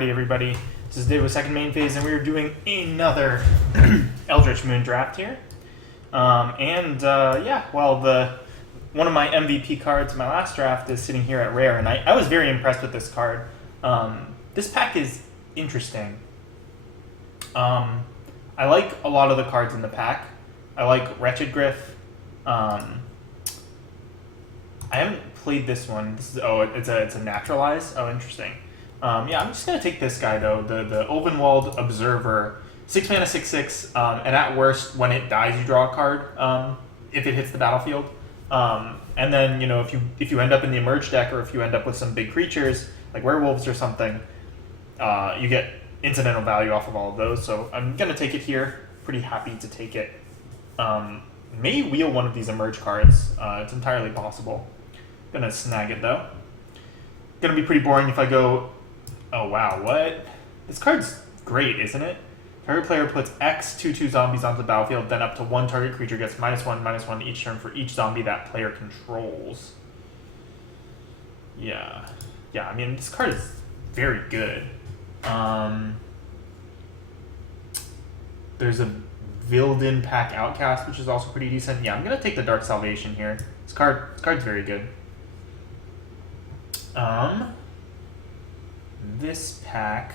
Alrighty, everybody. This is Dave with second main phase, and we are doing another Eldritch Moon draft here. One of my MVP cards in my last draft is sitting here at rare, and I was very impressed with this card. This pack is interesting. I like a lot of the cards in the pack. I like Wretched Griff. I haven't played this one. It's a naturalize. Oh, interesting. I'm just gonna take this guy though. The Ulvenwald Observer, 6 mana, 6/6, and at worst, when it dies, you draw a card. If it hits the battlefield, and then if you end up in the emerge deck, or if you end up with some big creatures like werewolves or something, you get incidental value off of all of those. So I'm gonna take it here. Pretty happy to take it. May wheel one of these emerge cards. It's entirely possible. Gonna snag it though. Gonna be pretty boring if I go. Oh wow, what? This card's great, isn't it? Target player puts X 2/2 zombies onto the battlefield, then up to one target creature gets -1/-1 each turn for each zombie that player controls. Yeah, I mean, this card is very good. There's a Vilden Pack Outcast, which is also pretty decent. Yeah, I'm gonna take the Dark Salvation here. This card's very good. This pack.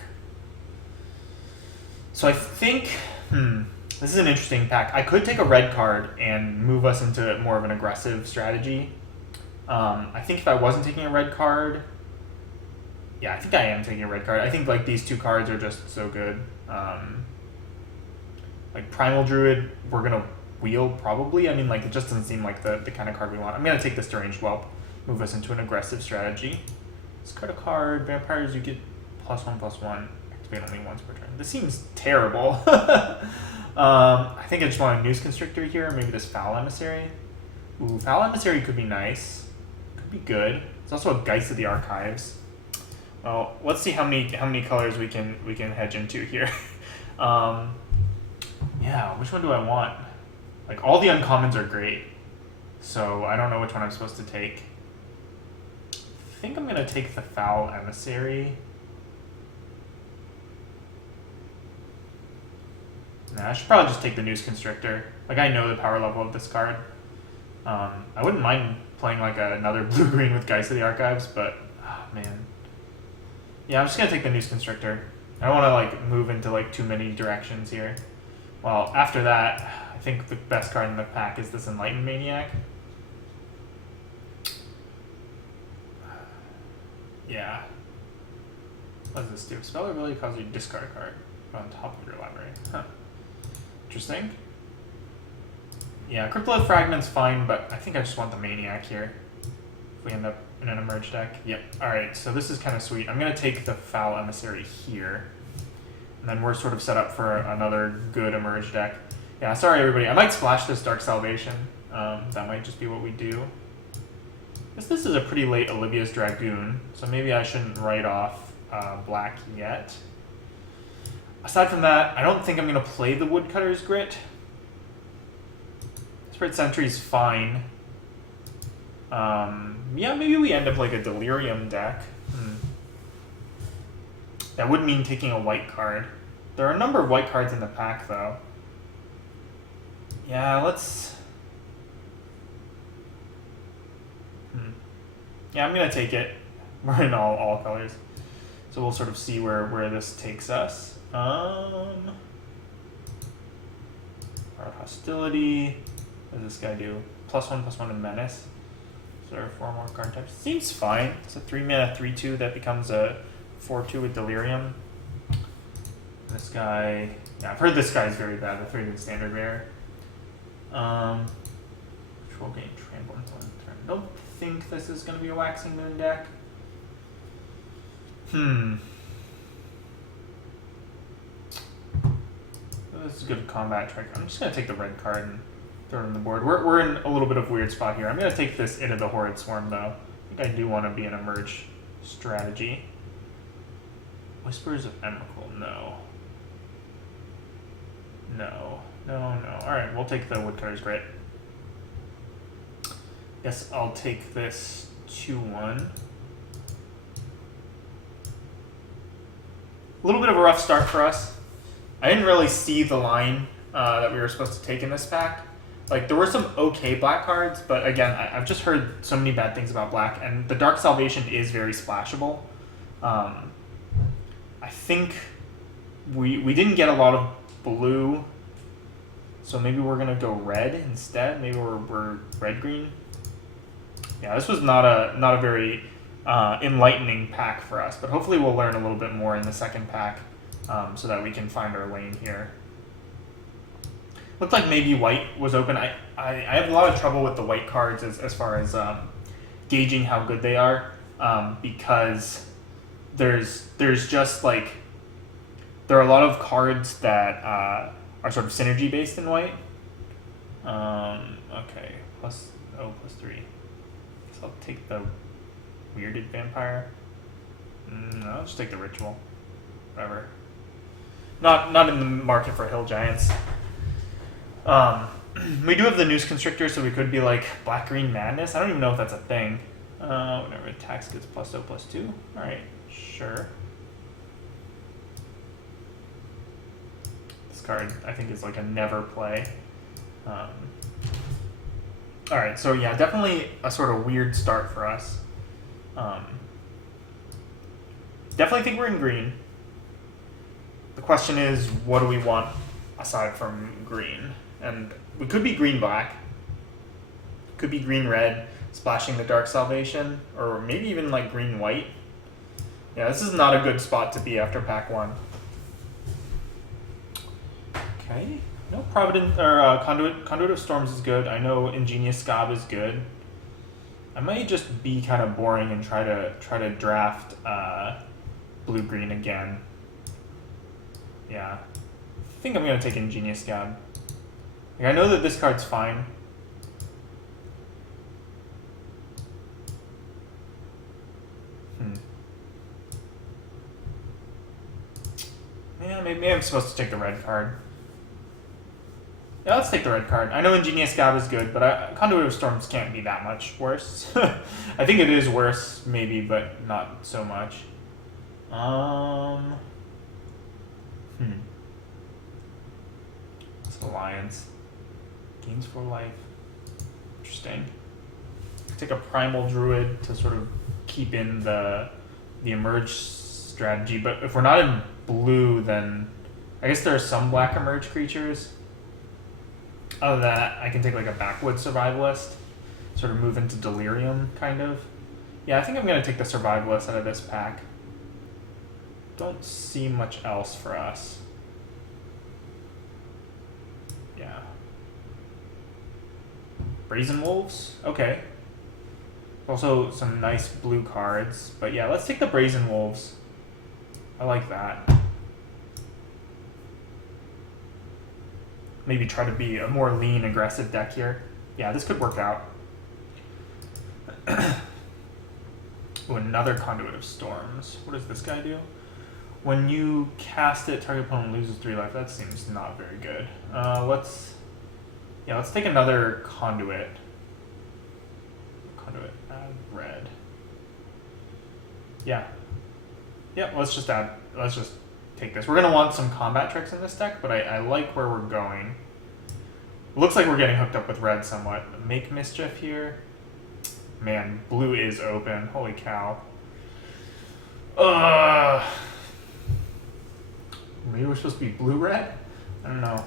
So I think, this is an interesting pack. I could take a red card and move us into more of an aggressive strategy. I think if I wasn't taking a red card, yeah, I think I am taking a red card. I think like these two cards are just so good. Like Primal Druid, we're gonna wheel probably. I mean, like it just doesn't seem like the kind of card we want. I'm gonna take this Deranged Whelp, move us into an aggressive strategy. Discard a card. Vampires, you get +1/+1. Activate only once per turn. This seems terrible. I think I just want a Noose Constrictor here. Maybe this Foul Emissary. Ooh, Foul Emissary could be nice. Could be good. It's also a Geist of the Archives. Well, let's see how many colors we can hedge into here. Yeah, which one do I want? Like all the uncommons are great, so I don't know which one I'm supposed to take. I think I'm gonna take the Foul Emissary. Nah, I should probably just take the Noose Constrictor. Like I know the power level of this card. I wouldn't mind playing like another blue-green with Geist of the Archives, but man. Yeah, I'm just gonna take the Noose Constrictor. I don't want to like move into like too many directions here. Well, after that, I think the best card in the pack is this Enlightened Maniac. Yeah. What does this do? Spell ability causes you to discard a card on top of your library. Huh. Interesting. Yeah, Cryptolith Fragment's fine, but I think I just want the Maniac here. If we end up in an emerge deck. Yep. Alright, so this is kind of sweet. I'm going to take the Foul Emissary here. And then we're sort of set up for another good emerge deck. Yeah, sorry everybody. I might splash this Dark Salvation. That might just be what we do. This is a pretty late Olivia's Dragoon, so maybe I shouldn't write off black yet. Aside from that, I don't think I'm going to play the Woodcutter's Grit. Spirit Sentry's fine. Yeah, maybe we end up like a Delirium deck. That would mean taking a white card. There are a number of white cards in the pack, though. Yeah, let's... Yeah, I'm going to take it. We're in all colors. So we'll sort of see where this takes us. Art Hostility. What does this guy do? +1/+1 and Menace. So there are 4 more card types. Seems fine. It's a 3 mana 3/2 that becomes a 4/2 with Delirium. This guy... Yeah, I've heard this guy is very bad. The 3 in standard rare. Control gain Trample until end turn. I don't think this is going to be a Waxing Moon deck. This is a good combat trick. I'm just going to take the red card and throw it on the board. We're in a little bit of a weird spot here. I'm going to take this into the Horrid Swarm, though. I think I do want to be an emerge strategy. Whispers of Emrakul, no. Alright, we'll take the Woodcutter's Grit. Guess I'll take this 2/1. A little bit of a rough start for us. I didn't really see the line that we were supposed to take in this pack. Like, there were some okay black cards, but again, I've just heard so many bad things about black, and the Dark Salvation is very splashable. I think we didn't get a lot of blue, so maybe we're gonna go red instead. Maybe we're red-green. Yeah, this was not a very enlightening pack for us, but hopefully we'll learn a little bit more in the second pack so that we can find our lane here. Looked like maybe white was open. I have a lot of trouble with the white cards as far as gauging how good they are because there's just like there are a lot of cards that are sort of synergy based in white. Okay, plus 3. So I'll take the weirded vampire. No, I'll just take the ritual. Whatever. Not in the market for hill giants. We do have the Noose Constrictor, so we could be like Black-Green Madness. I don't even know if that's a thing. Whenever attacks gets +0/+2. Alright, sure. This card, I think, is like a never play. Alright, so yeah, definitely a sort of weird start for us. Definitely think we're in green. The question is, what do we want aside from green? And we could be green-black. Could be green-red, splashing the Dark Salvation, or maybe even like green-white. Yeah, this is not a good spot to be after pack 1. Okay. No, Provident or Conduit of Storms is good. I know Ingenious Scob is good. I might just be kind of boring and try to draft blue-green again. Yeah, I think I'm gonna take Ingenious Scob. Like, I know that this card's fine. Yeah, maybe I'm supposed to take the red card. Yeah, let's take the red card. I know Ingenious Scob is good, but Conduit of Storms can't be that much worse. I think it is worse, maybe, but not so much. It's Alliance. Gains for life. Interesting. Take a Primal Druid to sort of keep in the emerge strategy, but if we're not in blue, then I guess there are some black emerge creatures. Other than that, I can take like a backwoods survivalist, sort of move into delirium, kind of. Yeah, I think I'm going to take the survivalist out of this pack. Don't see much else for us. Yeah. Brazen Wolves? Okay. Also some nice blue cards. But yeah, let's take the Brazen Wolves. I like that. Maybe try to be a more lean, aggressive deck here. Yeah, this could work out. Ooh, another Conduit of Storms. What does this guy do? When you cast it, target opponent loses 3 life. That seems not very good. Let's take another Conduit. Conduit, add red. Yeah. Yeah, let's just take this. We're going to want some combat tricks in this deck, but I like where we're going. Looks like we're getting hooked up with red somewhat. Make Mischief here. Man, blue is open. Holy cow. Maybe we're supposed to be blue-red? I don't know.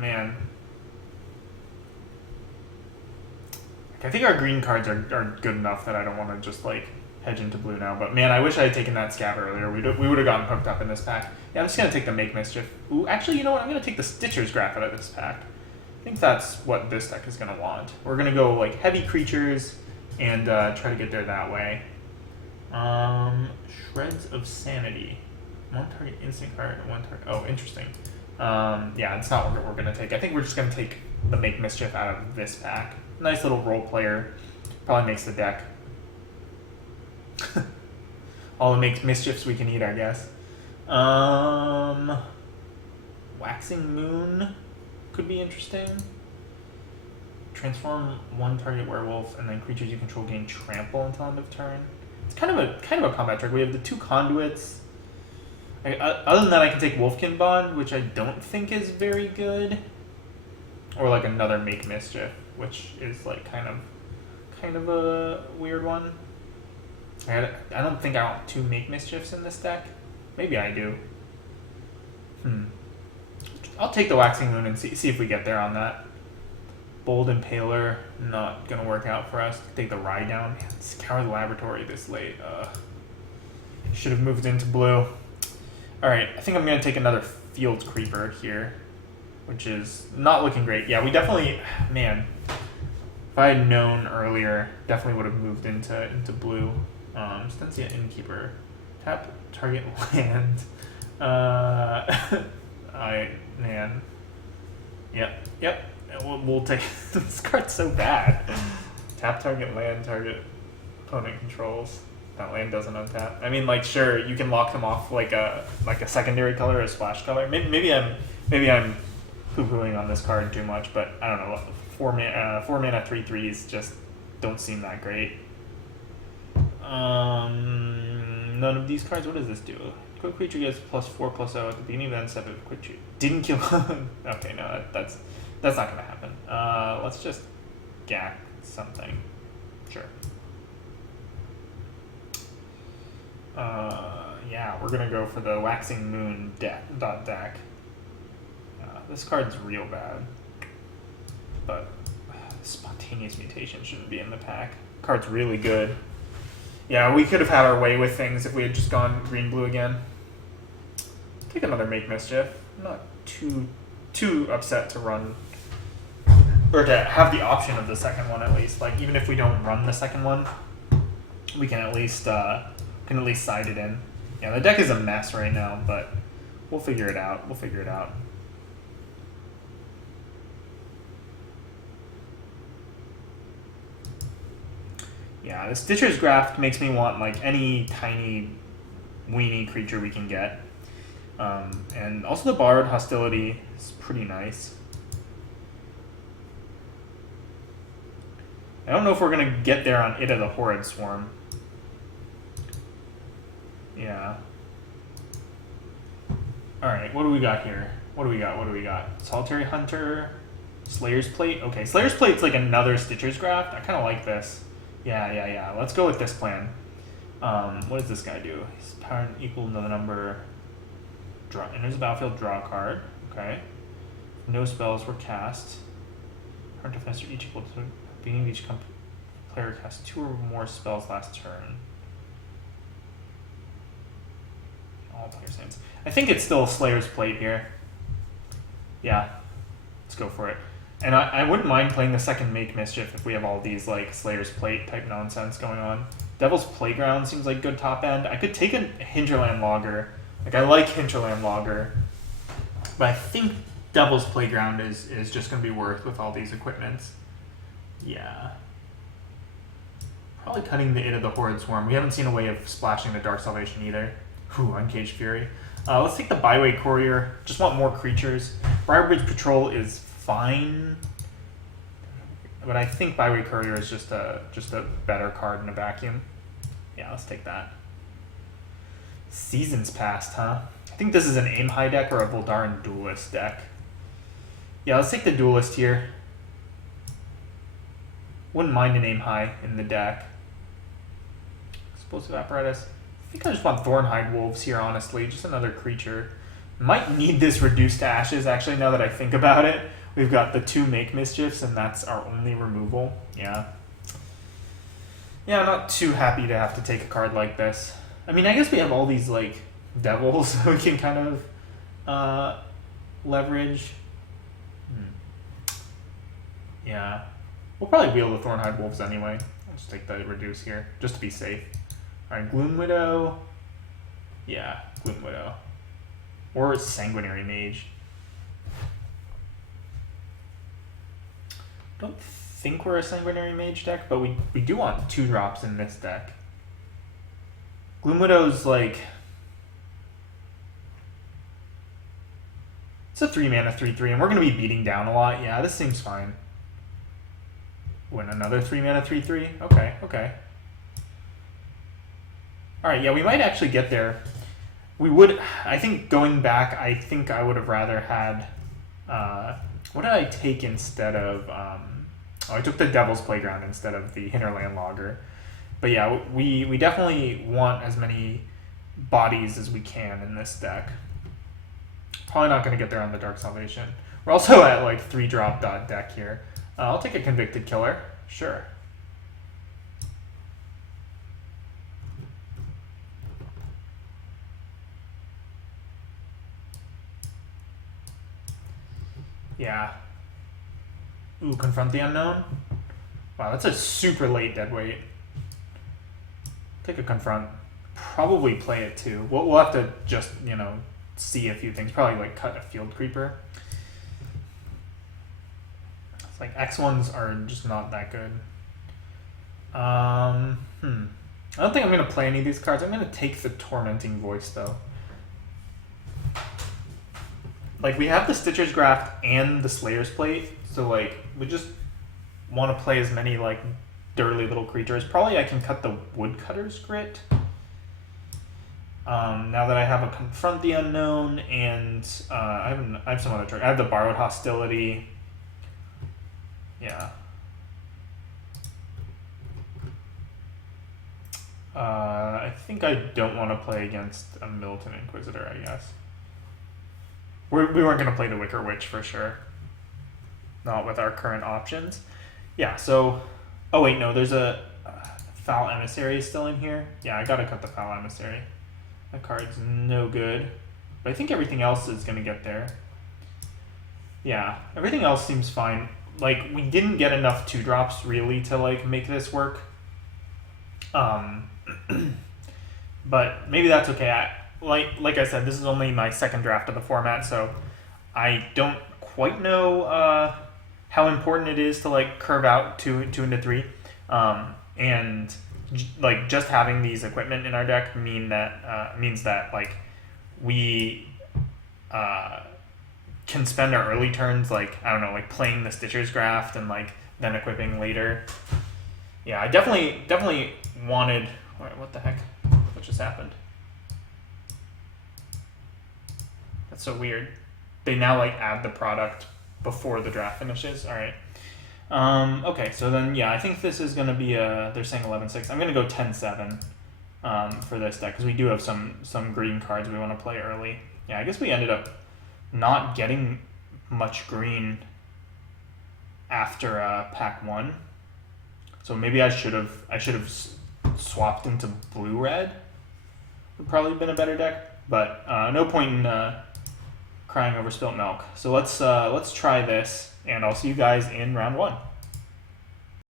Man. I think our green cards are good enough that I don't want to just, like, hedge into blue now. But, man, I wish I had taken that Scab earlier. We would have gotten hooked up in this pack. Yeah, I'm just going to take the Make Mischief. Ooh, actually, you know what? I'm going to take the Stitcher's Graph out of this pack. I think that's what this deck is going to want. We're going to go, like, heavy creatures and try to get there that way. Shreds of Sanity. 1 target instant card and 1 target... Oh, interesting. Yeah, it's not what we're going to take. I think we're just going to take the Make Mischief out of this pack. Nice little role player. Probably makes the deck. All the Make Mischiefs we can eat, I guess. Waxing Moon could be interesting. Transform 1 target werewolf, and then creatures you control gain trample until end of turn. It's kind of a combat trick. We have the 2 conduits. Other than that, I can take Wolfkin Bond, which I don't think is very good. Or like another Make Mischief, which is like kind of a weird one. I don't think I want 2 Make Mischiefs in this deck. Maybe I do. I'll take the Waxing Moon and see if we get there on that. Bold Impaler, not gonna work out for us. Take the Ride down. Man, Scour the Laboratory this late. Should have moved into blue. Alright, I think I'm gonna take another Field Creeper here, which is not looking great. Yeah, we definitely, man, if I had known earlier, definitely would have moved into blue. Stencia Innkeeper. Tap target land. Man. Yep. We'll take this card's so bad. Tap target land, target opponent controls. That land doesn't untap. I mean, like, sure, you can lock them off like a secondary color or a splash color. Maybe I'm poo-pooing on this card too much, but I don't know. 4 mana 3/3s just don't seem that great. None of these cards. What does this do? Quick creature gets +4/+0 at the beginning of the end step of quick creature. Didn't kill. Okay, no, that's not gonna happen. Let's just gack something. Sure. Yeah, we're gonna go for the Waxing Moon deck. This card's real bad, but Spontaneous Mutation shouldn't be in the pack. Card's really good. Yeah, we could have had our way with things if we had just gone green-blue again. Take another Make Mischief. I'm not too upset to run, or to have the option of the second one at least. Like, even if we don't run the second one, we can at least side it in. Yeah, the deck is a mess right now, but we'll figure it out. Yeah, the Stitcher's Graft makes me want like any tiny weenie creature we can get. And also the Borrowed Hostility is pretty nice. I don't know if we're going to get there on Ida the Horrid Swarm. Yeah. Alright, what do we got here? What do we got? Solitary Hunter, Slayer's Plate. Okay, Slayer's Plate's like another Stitcher's Graft. I kind of like this. Yeah. Let's go with this plan. What does this guy do? His power equal to the number. Enters the battlefield, draw a card. Okay. No spells were cast. Current defense are each equal to the beginning of each player cast 2 or more spells last turn. All players' hands. I think it's still a Slayer's Plate here. Yeah. Let's go for it. And I wouldn't mind playing the second Make Mischief if we have all these like Slayer's Plate type nonsense going on. Devil's Playground seems like good top end. I could take a Hinterland Logger. Like, I like Hinterland Logger, but I think Devil's Playground is just going to be worth with all these equipments. Yeah. Probably cutting the Ida the Horrid Swarm. We haven't seen a way of splashing the Dark Salvation either. Whew, Uncaged Fury. Let's take the Byway Courier. Just want more creatures. Briarbridge Patrol is fine, but I think Byway Courier is just a better card in a vacuum. Yeah, let's take that. Seasons Past, huh? I think this is an Aim High deck or a Voldaren Duelist deck. Yeah, let's take the Duelist here. Wouldn't mind an Aim High in the deck. Explosive Apparatus. I think I just want Thornhide Wolves here, honestly. Just another creature. Might need this Reduced to Ashes, actually, now that I think about it. We've got the 2 Make Mischiefs, and that's our only removal. Yeah. Yeah, I'm not too happy to have to take a card like this. I mean, I guess we have all these, like, devils we can kind of leverage. Yeah. We'll probably wheel the Thornhide Wolves anyway. I'll just take the Reduce here, just to be safe. Alright, Gloom Widow. Yeah, Gloom Widow. Or Sanguinary Mage. Don't think we're a Sanguinary Mage deck, but we do want 2 drops in this deck. Gloom Widow's like... It's a 3 mana 3/3, and we're going to be beating down a lot. Yeah, this seems fine. Win another 3 mana 3/3? Okay. Alright, yeah, we might actually get there. We would, I think going back, I think I would have rather had, what did I take instead of, I took the Devil's Playground instead of the Hinterland Logger. But yeah, we definitely want as many bodies as we can in this deck. Probably not going to get there on the Dark Salvation. We're also at like 3-drop deck here. I'll take a Convicted Killer, sure. Yeah. Ooh, Confront the Unknown? Wow, that's a super late deadweight. Take a Confront. Probably play it too. We'll have to just, you know, see a few things. Probably like cut a Field Creeper. It's like X1s are just not that good. I don't think I'm going to play any of these cards. I'm going to take the Tormenting Voice though. Like, we have the Stitcher's Graft and the Slayer's Plate, so, like, we just want to play as many, like, dirty little creatures. Probably I can cut the Woodcutter's Grit. Now that I have a Confront the Unknown, and I have some other tricks. I have the Borrowed Hostility. Yeah. I think I don't want to play against a Militant Inquisitor, I guess. We weren't going to play the Wicker Witch for sure. Not with our current options. Yeah, so... Oh, wait, no, there's a Foul Emissary still in here. Yeah, I gotta cut the Foul Emissary. That card's no good. But I think everything else is going to get there. Yeah, everything else seems fine. Like, we didn't get enough 2-drops, really, to, like, make this work. But maybe that's okay. Like I said, this is only my second draft of the format, so I don't quite know how important it is to like curve out 2 into 3, and like just having these equipment in our deck means that like we can spend our early turns like I don't know like playing the Stitcher's Graft and like then equipping later. Yeah, I definitely wanted. What the heck? What just happened? That's so weird. They now like add the product before the draft finishes. All right. Okay, so then yeah, I think this is gonna be they're saying 11-6. I'm gonna go 10-7 for this deck because we do have some green cards we want to play early. Yeah, I guess we ended up not getting much green after pack 1. So maybe I should have swapped into blue-red. Would probably have been a better deck, but no point in crying over spilt milk. So let's try this, and I'll see you guys in round 1.